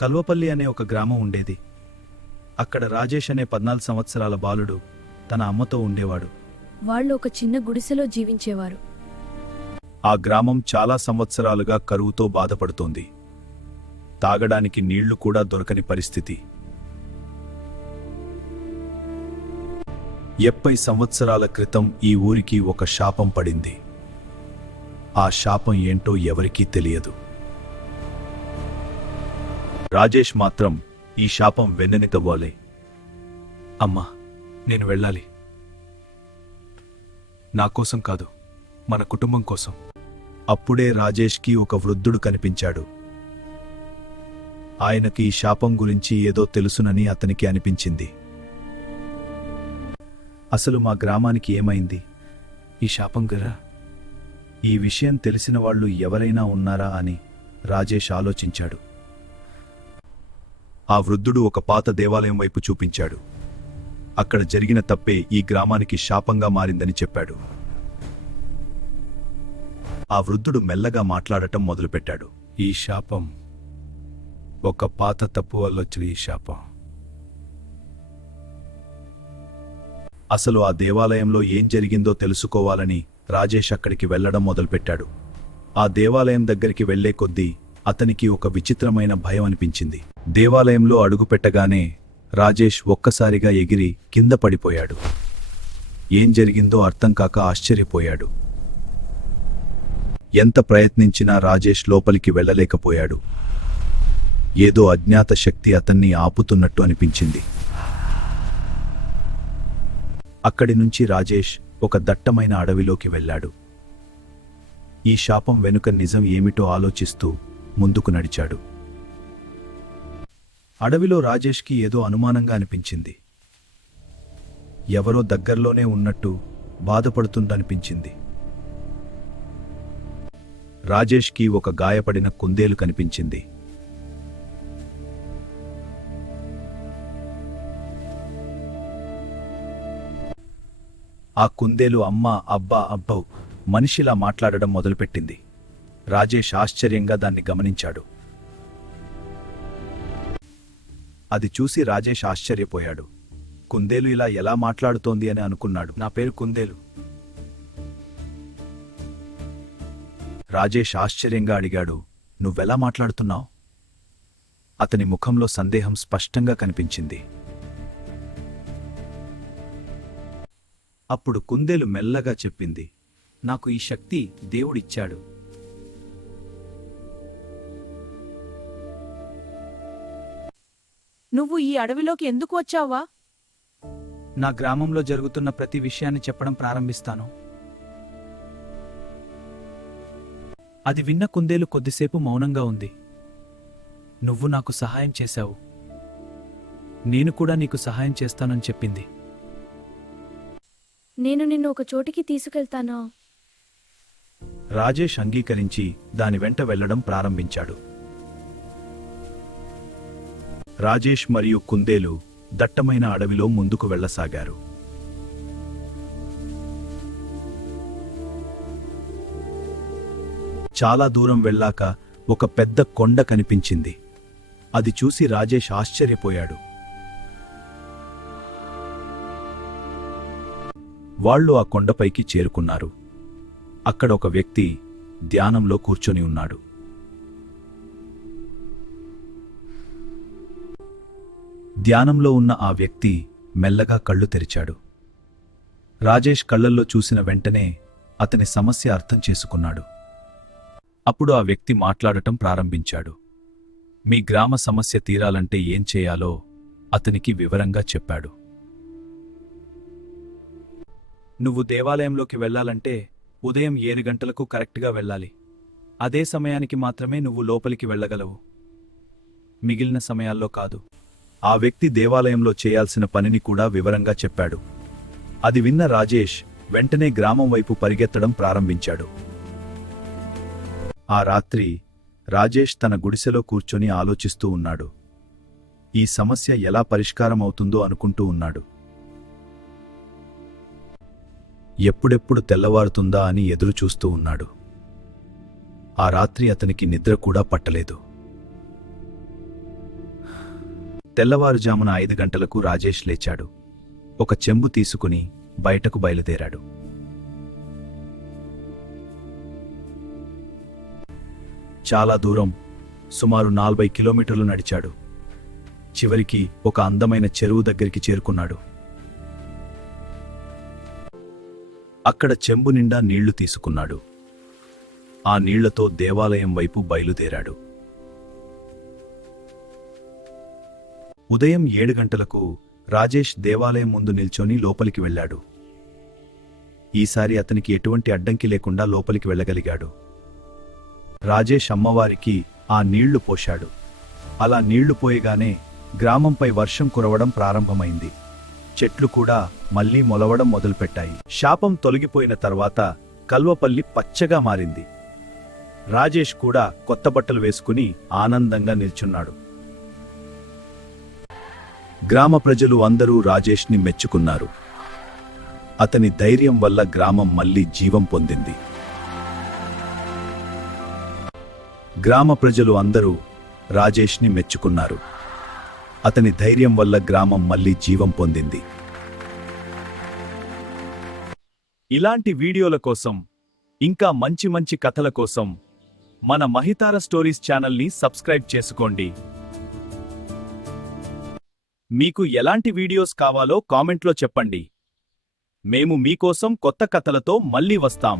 కల్వపల్లి అనే ఒక గ్రామం ఉండేది. అక్కడ రాజేష్ అనే 14 సంవత్సరాల బాలుడు తన అమ్మతో ఉండేవాడు. వాళ్ళు ఒక చిన్న గుడిసెలో జీవించేవారు. ఆ గ్రామం చాలా సంవత్సరాలుగా కరువుతో బాధపడుతోంది. తాగడానికి నీళ్లు కూడా దొరకని పరిస్థితి. 70 సంవత్సరాల క్రితం ఈ ఊరికి ఒక శాపం పడింది. ఆ శాపం ఏంటో ఎవరికీ తెలియదు. రాజేష్ మాత్రం ఈ శాపం వెన్నెనితవ్వాలి. అమ్మా, నేను వెళ్ళాలి. నా కోసం కాదు, మన కుటుంబం కోసం. అప్పుడే రాజేష్కి ఒక వృద్ధుడు కనిపించాడు. ఆయనకి ఈ శాపం గురించి ఏదో తెలుసునని అతనికి అనిపించింది. అసలు మా గ్రామానికి ఏమైంది? ఈ శాపం గరా? ఈ విషయం తెలిసిన వాళ్ళు ఎవరైనా ఉన్నారా అని రాజేష్ ఆలోచించాడు. ఆ వృద్ధుడు ఒక పాత దేవాలయం వైపు చూపించాడు. అక్కడ జరిగిన తప్పే ఈ గ్రామానికి శాపంగా మారిందని చెప్పాడు. ఆ వృద్ధుడు మెల్లగా మాట్లాడటం మొదలుపెట్టాడు. ఈ శాపం ఒక పాత తప్పు వల్ల వచ్చిన ఈ శాపం. అసలు ఆ దేవాలయంలో ఏం జరిగిందో తెలుసుకోవాలని రాజేష్ అక్కడికి వెళ్లడం మొదలుపెట్టాడు. ఆ దేవాలయం దగ్గరికి వెళ్లే కొద్దీ అతనికి ఒక విచిత్రమైన భయం అనిపించింది. దేవాలయంలో అడుగుపెట్టగానే రాజేష్ ఒక్కసారిగా ఎగిరి కింద పడిపోయాడు. ఏం జరిగిందో అర్థం కాక ఆశ్చర్యపోయాడు. ఎంత ప్రయత్నించినా రాజేష్ లోపలికి వెళ్ళలేకపోయాడు. ఏదో అజ్ఞాత శక్తి అతన్ని ఆపుతున్నట్టు అనిపించింది. అక్కడి నుంచి రాజేష్ ఒక దట్టమైన అడవిలోకి వెళ్ళాడు. ఈ శాపం వెనుక నిజం ఏమిటో ఆలోచిస్తూ ముందుకు నడిచాడు. అడవిలో రాజేష్కి ఏదో అనుమానంగా అనిపించింది. ఎవరో దగ్గరలోనే ఉన్నట్టు బాధపడుతుందనిపించింది. రాజేష్కి ఒక గాయపడిన కుందేలు కనిపించింది. ఆ కుందేలు అమ్మా, అబ్బా, అబ్బౌ మనిషిలా మాట్లాడడం మొదలుపెట్టింది. రాజేష్ ఆశ్చర్యంగా దాన్ని గమనించాడు. అది చూసి రాజేష్ ఆశ్చర్యపోయాడు. కుందేలు ఇలా ఎలా మాట్లాడుతోంది అని అనుకున్నాడు. నా పేరు కుందేలు. రాజేష్ ఆశ్చర్యంగా అడిగాడు, నువ్వెలా మాట్లాడుతున్నావు? అతని ముఖంలో సందేహం స్పష్టంగా కనిపించింది. అప్పుడు కుందేలు మెల్లగా చెప్పింది, నాకు ఈ శక్తి దేవుడిచ్చాడు. నువ్వు ఈ అడవిలోకి ఎందుకు వచ్చావా? నా గ్రామంలో జరుగుతున్న ప్రతి విషయాన్ని చెప్పడం ప్రారంభిస్తాను. అది విన్న కుందేలు కొద్దిసేపు మౌనంగా ఉంది. నువ్వు నాకు సహాయం చేశావు, నేను కూడా నీకు సహాయం చేస్తానని చెప్పింది. నేను నిన్ను ఒక చోటికి తీసుకెళ్తానా? రాజేష్ అంగీకరించి దాని వెంట వెళ్లడం ప్రారంభించాడు. రాజేష్ మరియు కుందేలు దట్టమైన అడవిలో ముందుకు వెళ్లసాగారు. చాలా దూరం వెళ్ళాక ఒక పెద్ద కొండ కనిపించింది. అది చూసి రాజేష్ ఆశ్చర్యపోయాడు. వాళ్ళు ఆ కొండపైకి చేరుకున్నారు. అక్కడ ఒక వ్యక్తి ధ్యానంలో కూర్చొని ఉన్నాడు. ధ్యానంలో ఉన్న ఆ వ్యక్తి మెల్లగా కళ్ళు తెరిచాడు. రాజేష్ కళ్ళల్లో చూసిన వెంటనే అతని సమస్య అర్థం చేసుకున్నాడు. అప్పుడు ఆ వ్యక్తి మాట్లాడటం ప్రారంభించాడు. మీ గ్రామ సమస్య తీరాలంటే ఏం చేయాలో అతనికి వివరంగా చెప్పాడు. నువ్వు దేవాలయంలోకి వెళ్లాలంటే ఉదయం 7 గంటలకు కరెక్ట్గా వెళ్ళాలి. అదే సమయానికి మాత్రమే నువ్వు లోపలికి వెళ్ళగలవు, మిగిలిన సమయాల్లో కాదు. ఆ వ్యక్తి దేవాలయంలో చేయాల్సిన పనిని కూడా వివరంగా చెప్పాడు. అది విన్న రాజేష్ వెంటనే గ్రామం వైపు పరిగెత్తడం ప్రారంభించాడు. ఆ రాత్రి రాజేష్ తన గుడిసెలో కూర్చొని ఆలోచిస్తూ ఉన్నాడు. ఈ సమస్య ఎలా పరిష్కారం అవుతుందో అనుకుంటూ ఉన్నాడు. ఎప్పుడెప్పుడు తెల్లవారుతుందా అని ఎదురుచూస్తూ ఉన్నాడు. ఆ రాత్రి అతనికి నిద్ర కూడా పట్టలేదు. తెల్లవారుజామున 5 గంటలకు రాజేష్ లేచాడు. ఒక చెంబు తీసుకుని బయటకు బయలుదేరాడు. చాలా దూరం, సుమారు 40 కిలోమీటర్లు నడిచాడు. చివరికి ఒక అందమైన చెరువు దగ్గరికి చేరుకున్నాడు. అక్కడ చెంబు నిండా నీళ్లు తీసుకున్నాడు. ఆ నీళ్లతో దేవాలయం వైపు బయలుదేరాడు. ఉదయం 7 గంటలకు రాజేష్ దేవాలయం ముందు నిల్చొని లోపలికి వెళ్ళాడు. ఈసారి అతనికి ఎటువంటి అడ్డంకి లేకుండా లోపలికి వెళ్ళగలిగాడు. రాజేష్ అమ్మవారికి ఆ నీళ్లు పోశాడు. అలా నీళ్లు పోయగానే గ్రామంపై వర్షం కురవడం ప్రారంభమైంది. చెట్లు కూడా మళ్లీ మొలవడం మొదలుపెట్టాయి. శాపం తొలగిపోయిన తర్వాత కల్వపల్లి పచ్చగా మారింది. రాజేష్ కూడా కొత్త బట్టలు వేసుకుని ఆనందంగా నిల్చున్నాడు. గ్రామ ప్రజలు అందరూ రాజేష్ని మెచ్చుకున్నారు. అతని ధైర్యం వల్ల గ్రామం మళ్లీ జీవం పొందింది. గ్రామ ప్రజలు అందరూ రాజేష్ని మెచ్చుకున్నారు. అతని ధైర్యం వల్ల గ్రామం మళ్లీ జీవం పొందింది. ఇలాంటి వీడియోల కోసం, ఇంకా మంచి మంచి కథల కోసం మన మహితార స్టోరీస్ ఛానల్ని సబ్స్క్రైబ్ చేసుకోండి. మీకు ఎలాంటి వీడియోస్ కావాలో కామెంట్లో చెప్పండి. మేము మీకోసం కొత్త కథలతో మళ్ళీ వస్తాం.